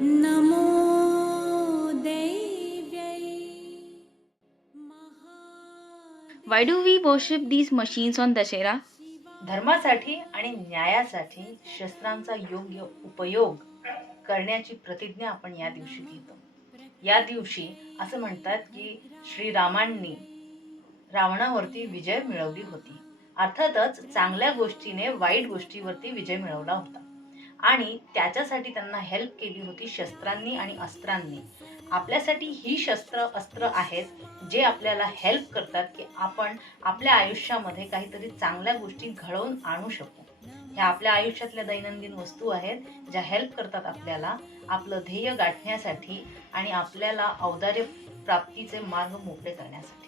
नमो देव्यै Why do we worship these machines on Dashera? धर्मासाठी आणि न्यायासाठी शस्त्रांचा योग्य उपयोग करण्याची प्रतिज्ञा आपण या दिवशी घेतो. या दिवशी असं म्हणतात की श्रीरामांनी रावणावरती विजय मिळवली होती. अर्थातच चांगल्या गोष्टीने वाईट गोष्टीवरती विजय मिळवला होता आणि त्याच्यासाठी त्यांना हेल्प केली होती शस्त्रांनी आणि अस्त्रांनी. आपल्यासाठी ही शस्त्र अस्त्र आहेत जे आपल्याला हेल्प करतात की आपण आपल्या आयुष्यामध्ये काहीतरी चांगल्या गोष्टी घडवून आणू शकू. ह्या आपल्या आयुष्यातल्या दैनंदिन वस्तू आहेत ज्या हेल्प करतात आपल्याला आपलं ध्येय गाठण्यासाठी आणि आपल्याला औदार्य प्राप्तीचे मार्ग मोकळे करण्यासाठी.